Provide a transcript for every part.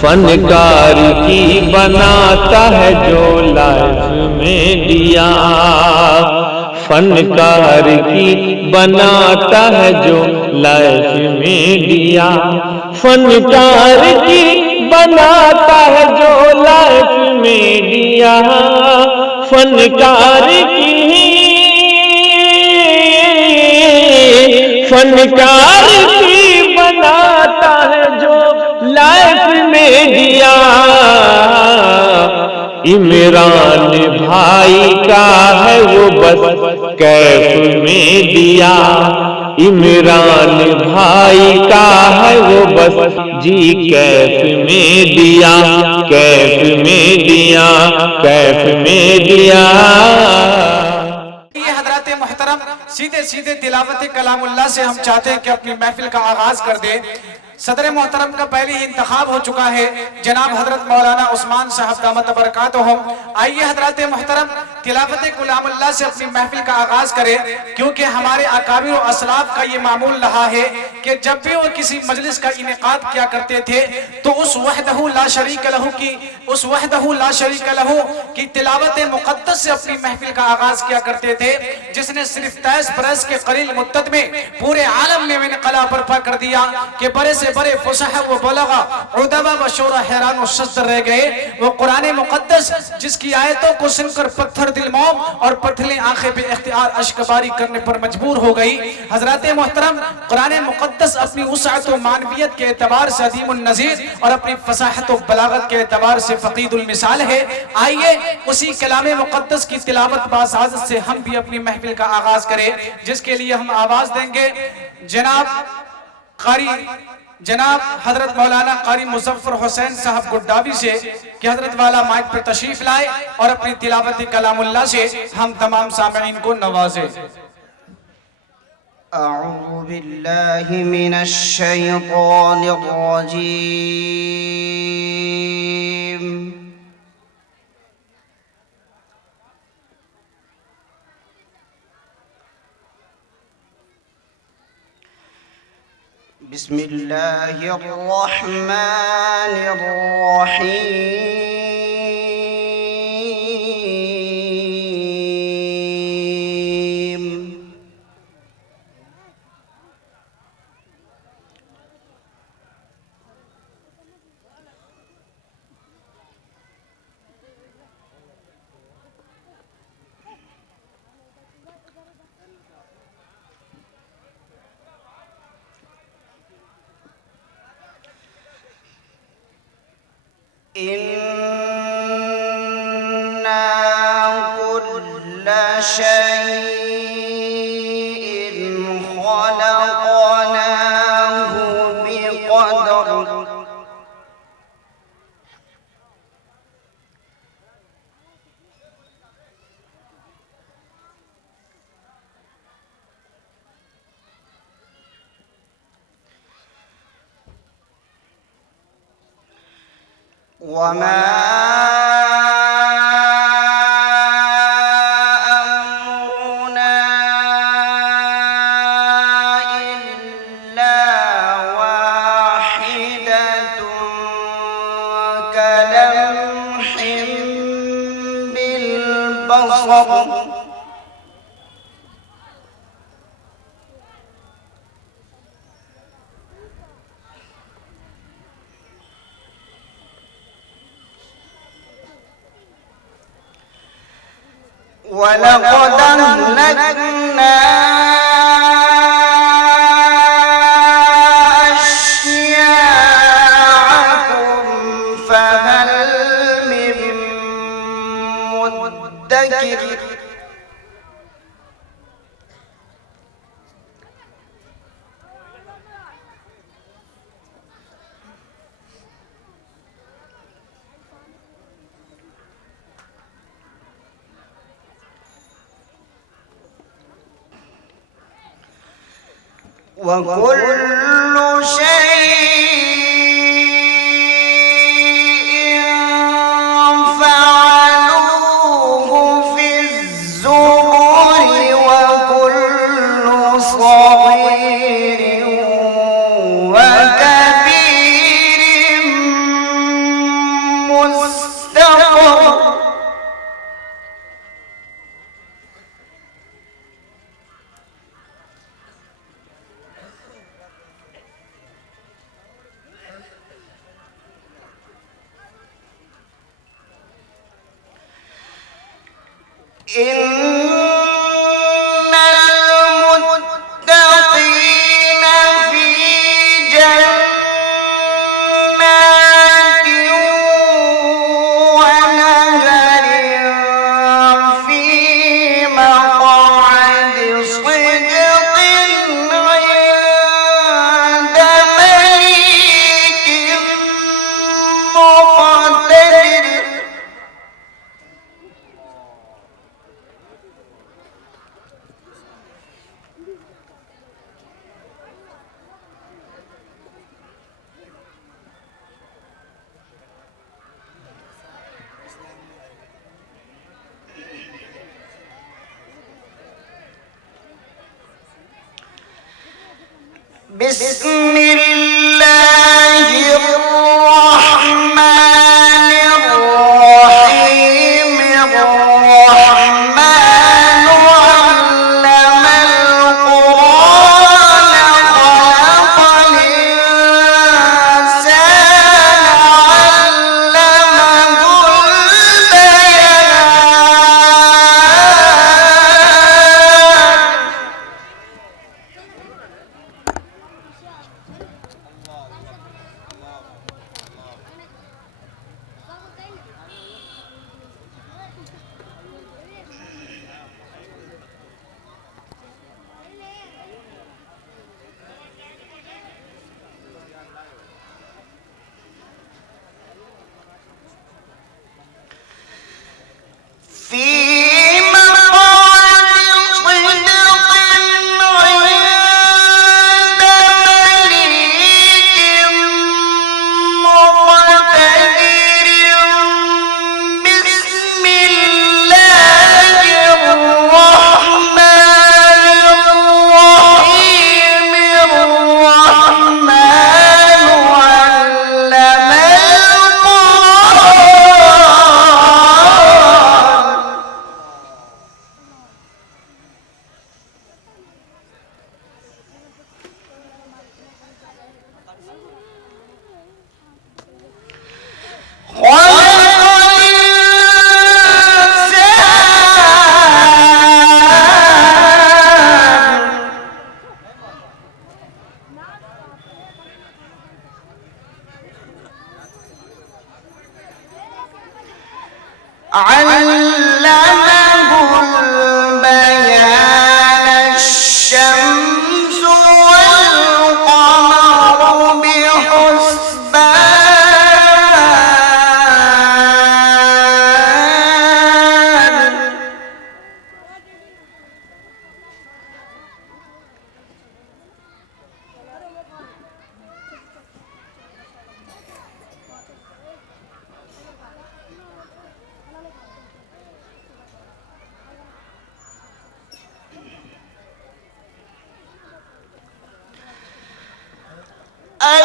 فنکار کی بناتا ہے جو لائف میں دیا، فنکار کی بناتا ہے جو لائف میں دیا، فنکار کی بناتا ہے جو لائف میں دیا، فنکار کی فنکار کی بناتا ہے جو لائف میں دیا، عمران بھائی کا ہے وہ بس کیف میں دیا، عمران بھائی کا ہے وہ بس جی کیف میں دیا، کیف میں دیا، کیف میں دیا۔ یہ حضرات محترم سیدھے سیدھے تلاوت کلام اللہ سے ہم چاہتے ہیں کہ اپنی محفل کا آغاز کر دیں۔ صدر محترم کا پہلے ہی انتخاب ہو چکا ہے، جناب حضرت مولانا عثمان صاحب دامت برکاتہم۔ آئیے حضرات محترم تلاوت کلام اللہ سے اپنی محفل کا آغاز کریں، کیونکہ ہمارے اکابر و اسلاف کا یہ معمول رہا ہے کہ جب بھی وہ کسی مجلس کا انعقاد کیا کرتے تھے تو اس وحدہ لا شریک لہو کی تلاوت مقدس سے اپنی محفل کا آغاز کیا کرتے تھے، جس نے صرف 23 برس کے قلیل مدت میں پورے عالم میں انقلاب برپا کر دیا کہ بڑے سے بڑے فصحا و بلغا ادبا و شعراء حیران و شزدر رہ گئے۔ وہ قرآن مقدس جس کی آیتوں کو سن کر پتھر دل موم اور پتھلیں آنکھیں بے اختیار اشک باری کرنے پر مجبور ہو گئی۔ حضرات محترم قرآن مقدس اپنی وسعت و معنویت کے اعتبار سے عظیم النظیر اور اپنی فصاحت و بلاغت کے اعتبار سے فقید المثال ہے۔ آئیے اسی کلام مقدس کی تلاوت باسعادت سے ہم بھی اپنی محفل کا آغاز کریں، جس کے لیے ہم آواز دیں گے جناب حضرت مولانا قاری مظفر حسین صاحب گڈاوی سے کہ حضرت والا مائک پر تشریف لائے اور اپنی تلاوت کلام اللہ سے ہم تمام سامعین کو نوازے۔ اعوذ باللہ من الشیطان الرجیم، بسم اللہ الرحمن الرحیم۔ إِنَّا كُلَّ شَيْءٍ خَلَقْنَاهُ بِقَدَرٍ۔ وَمَا أَمْرُنَا إِلَّا وَاحِدَةٌ كَلَمْحٍ بِالْبَصَرِ۔ وَلَقَدْ أَهْلَكْنَا أَشْيَاعَكُمْ فَهَلْ مِن مُّدَّكِرٍ۔ وَكُلُّ شَيْءٍ فَعَلُوهُ فِي الزُّبُرِ وَكُلُّ صَغِيرٍ وَكَبِيرٍ المتقين في جنات ونهر في مقعد صدق عند مليك مقتدر. بسم الله الرحمن الرحيم. الرحمن علم القرآن خلق الإنسان علمه البيان. في مقعد صدق عند مليك مقتدر. بسم الله الرحمن الرحيم. الرحمن علم القرآن خلق الإنسان علمه البيان. الشمس والقمر بحسبان.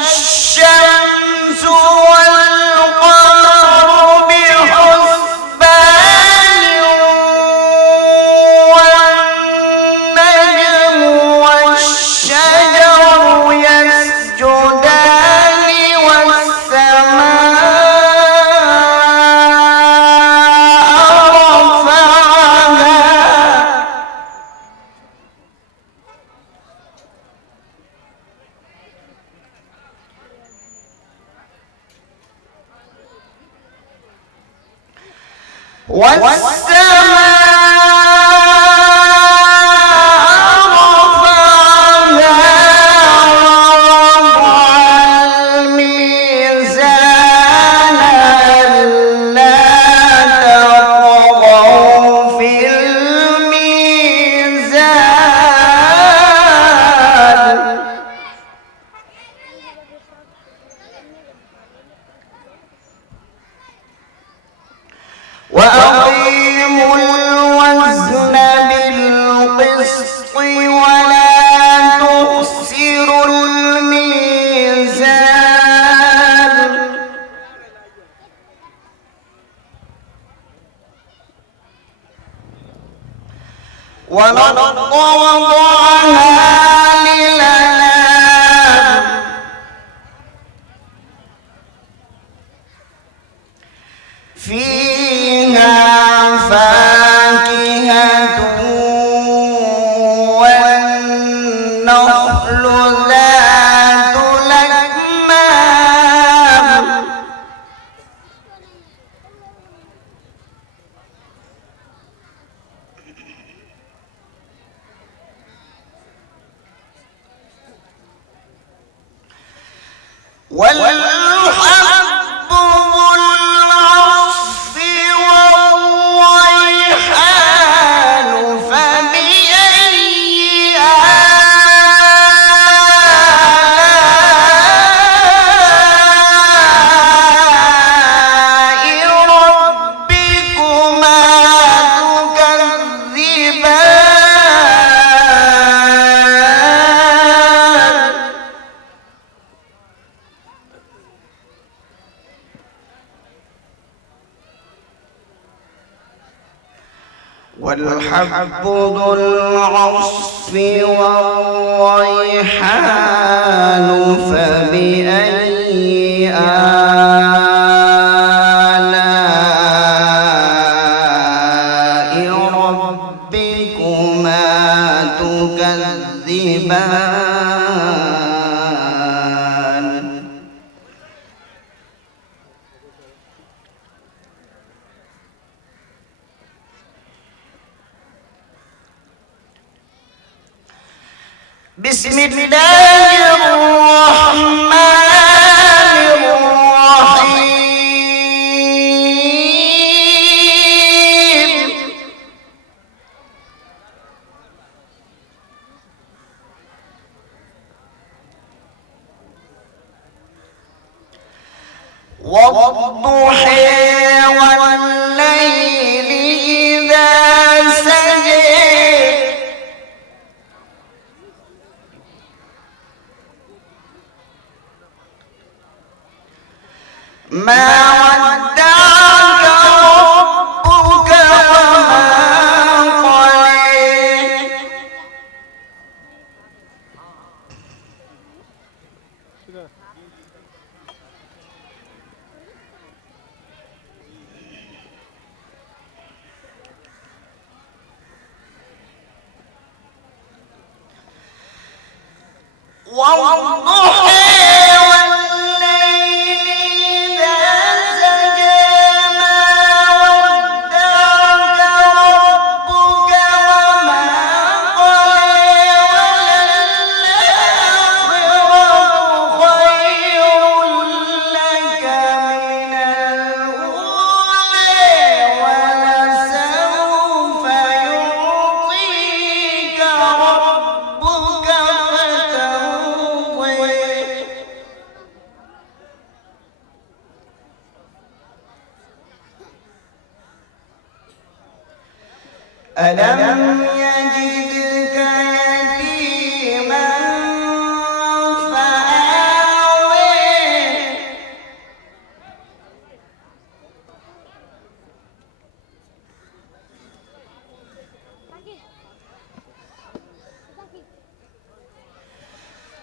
الشمس والقمر بحسبان. والنجم والشجر يسجدان. والسماء رفعها وأقيموا الوزن بالقسط ولا تخسروا الميزان. والأرض وضعها للأنام فيها فاكهة والحب ذو العصف والريحان فبأي آلاء ربكما تكذبان بسم الله الرحمن الرحيم والضحى والليل إذا سجى ما ودعك ربك وما قلى والضحى ألم يجدك يتيما فآوى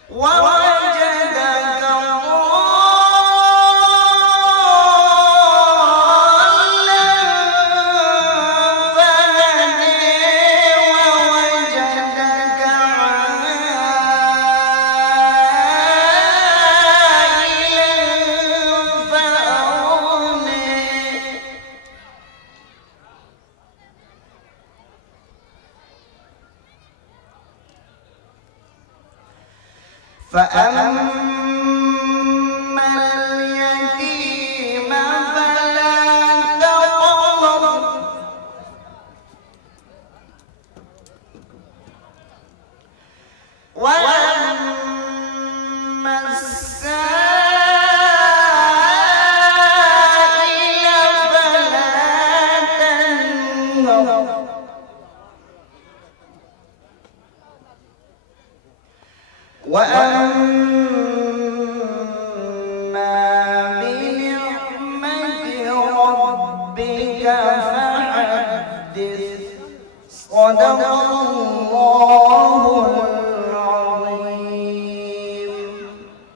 ووجدك فأما اليتيم فلا تقهر وأما السائل فلا تنهر وأما بنعمة ربك فحدث صدق